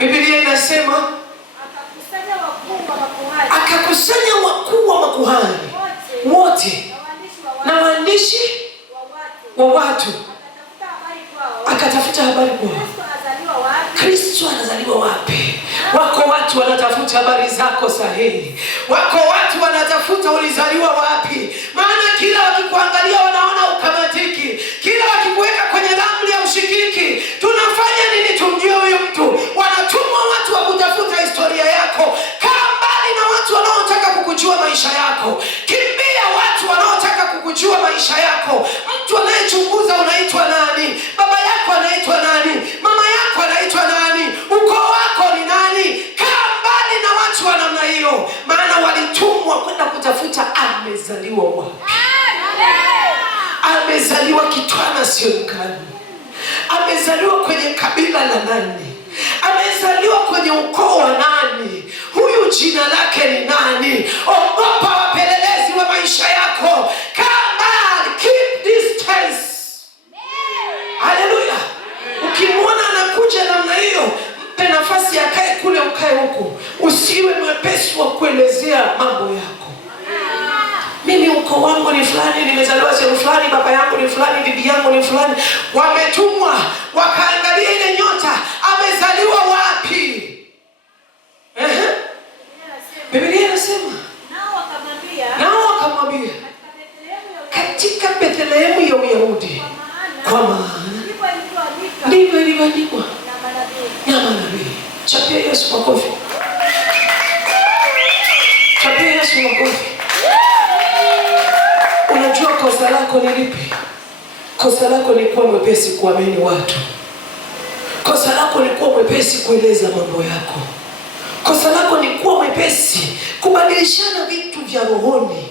Biblia inasema akakusanya wakuu wa makuhani wote na waandishi wa watu, akatafuta habari kwao. Kristo anazaliwa wapi? Wako watu wanatafuta habari zako sahihi. Wako watu wanatafuta ulizaliwa wapi. Maana kila wakikuangalia wanaona ukamatiki. Kila wakikuweka kwenye ramli ya ushikiki. Tunafanya nini tumjue huyu mtu? Wanatumwa watu wa kutafuta historia yako. Kaa mbali na watu wanaotaka kukujua maisha yako. Kimbia watu wanaotaka kukujua maisha yako. Mtu anayechunguza unaitwa nani? Baba yako anaitwa nani? Mama yako anaitwa nani? Ukoo wako ni nani? Kaa mbali na watu wa namna hiyo, maana walitumwa kwenda kutafuta amezaliwa wapi. Amezaliwa Kitwana sio Nkani? Amezaliwa kwenye kabila la nani? Amezaliwa kwenye ukoo wa nani? Huyu jina lake ni nani? Ogopa wapelelezi wa maisha yako. Kaa mbali, keep distance. Haleluya. Ukimwona anakuja namna hiyo, mpe nafasi akae kule ukae huko. Usiwe mwepesi wa kuelezea mambo yako. Mimi ukoo wangu ni fulani, nimezaliwa sehemu fulani, baba yangu ni fulani, bibi yangu ni fulani. Wametumwa wakaangalia ile nyota, amezaliwa wapi? Biblia inasema nao wakamwambia katika Bethlehemu ya Uyahudi, kwa maana ndivyo ilivyoandikwa na manabii. Chapia Yesu makofi. Chapia Yesu makofi. Unajua kosa lako ni lipi? Kosa lako ni kuwa mwepesi kuamini watu. Kosa lako ni kuwa mwepesi kueleza mambo yako. Kosa lako ni kuwa mwepesi kubadilishana vitu vya rohoni.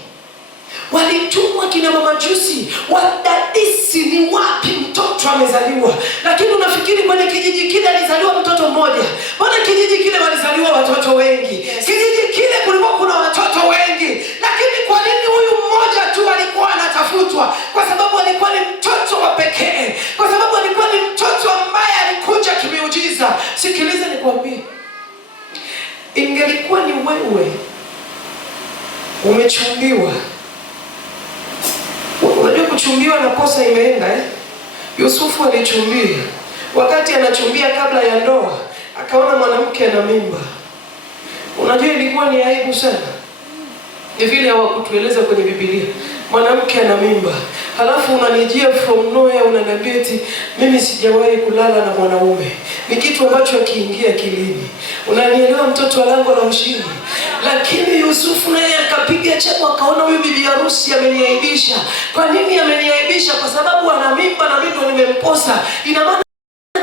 Walitumwa kina mama jusi wadadisi ni wapi mtoto amezaliwa. Lakini unafikiri kwenye kijiji kile alizaliwa mtoto mmoja? Mbona kijiji kile walizaliwa watoto wengi? Kijiji kile kulikuwa kuna watoto wengi. Lakini kwa nini huyu mmoja tu alikuwa anatafutwa? Kwa sababu alikuwa ni mtoto wa pekee. Kwa sababu alikuwa ni mtoto ambaye alikuja kimiujiza. Sikiliza nikwambie. Ingelikuwa ni wewe umechumbiwa. Unajua kuchumbiwa na kosa imeenda Yusufu alichumbia. Wakati anachumbia kabla ya ndoa, akaona mwanamke ana mimba. Unajua ilikuwa ni aibu sana. Ni vile hawakutueleza kwenye Biblia. Mwanamke ana mimba. Halafu unanijia from nowhere unaniambia eti mimi sijawahi kulala na mwanaume. Ni kitu ambacho kiingia akilini. Unanielewa mtoto wa lango la ushindi? Lakini Yusufu naye akapiga cheko akaona huyu bibi harusi ameniaibisha. Kwa nini ameniaibisha? Kwa sababu ana mimba na mimi ndo nimemposa. Ina maana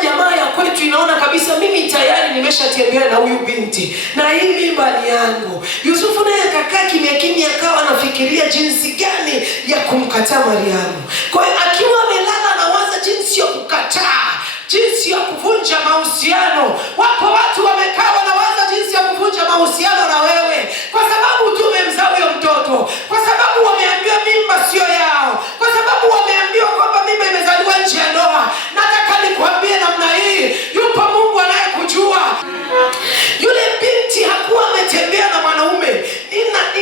jamaa ya kwetu inaona kabisa mimi tayari nimeshatembea na huyu binti na hii mimba ni yangu. Yusufu naye akakaa kimya kimya akawa anafikiria jinsi gani ya kumkataa Mariamu. Kwa hiyo akiwa amelala anawaza jinsi ya kukataa, jinsi ya kuvunja mahusiano. Wapo watu wamekaa wanawaza jinsi ya kuvunja mahusiano na wewe kwa sababu tu umemzaa huyo mtoto, kwa sababu wameambiwa mimba sio yao, kwa sababu wameambiwa kwamba mimba imezaliwa nje ya ndoa. Nataka nikwambie namna hii, yupo Mungu anayekujua. Yule binti hakuwa ametembea na mwanaume.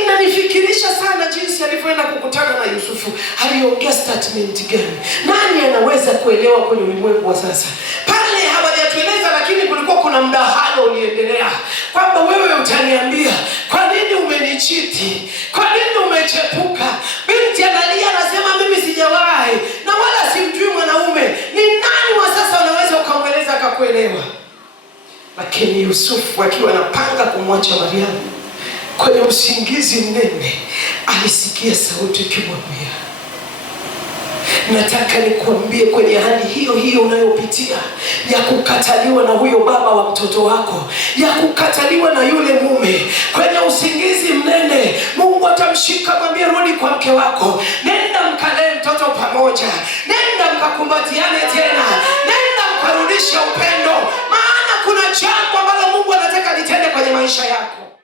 Inanifikirisha sana jinsi alivyoenda kukutana na Yusufu. Aliongea statement gani? Nani anaweza kuelewa kwenye ulimwengu wa sasa? Pale hawajatueleza, lakini kulikuwa kuna mdahalo uliendelea kwamba wewe utaniambia kwa nini umenichiti? Kwa nini umechepuka? Binti analia anasema mimi sijawahi na wala simjui mwanaume. Ni nani wa sasa unaweza ukamweleza akakuelewa? Lakini Yusufu akiwa anapanga kumwacha Mariamu, kwenye usingizi mnene alisikia sauti ikimwambia, nataka nikuambie kwenye hali hiyo hiyo unayopitia ya kukataliwa na huyo baba wa mtoto wako, ya kukataliwa na yule mume, kwenye usingizi mnene Mungu atamshika, mwambie rudi kwa mke wako, nenda mkalee mtoto pamoja, nenda mkakumbatiane tena, nenda mkarudisha upendo, maana kuna jambo ambalo Mungu anataka litende kwenye maisha yako.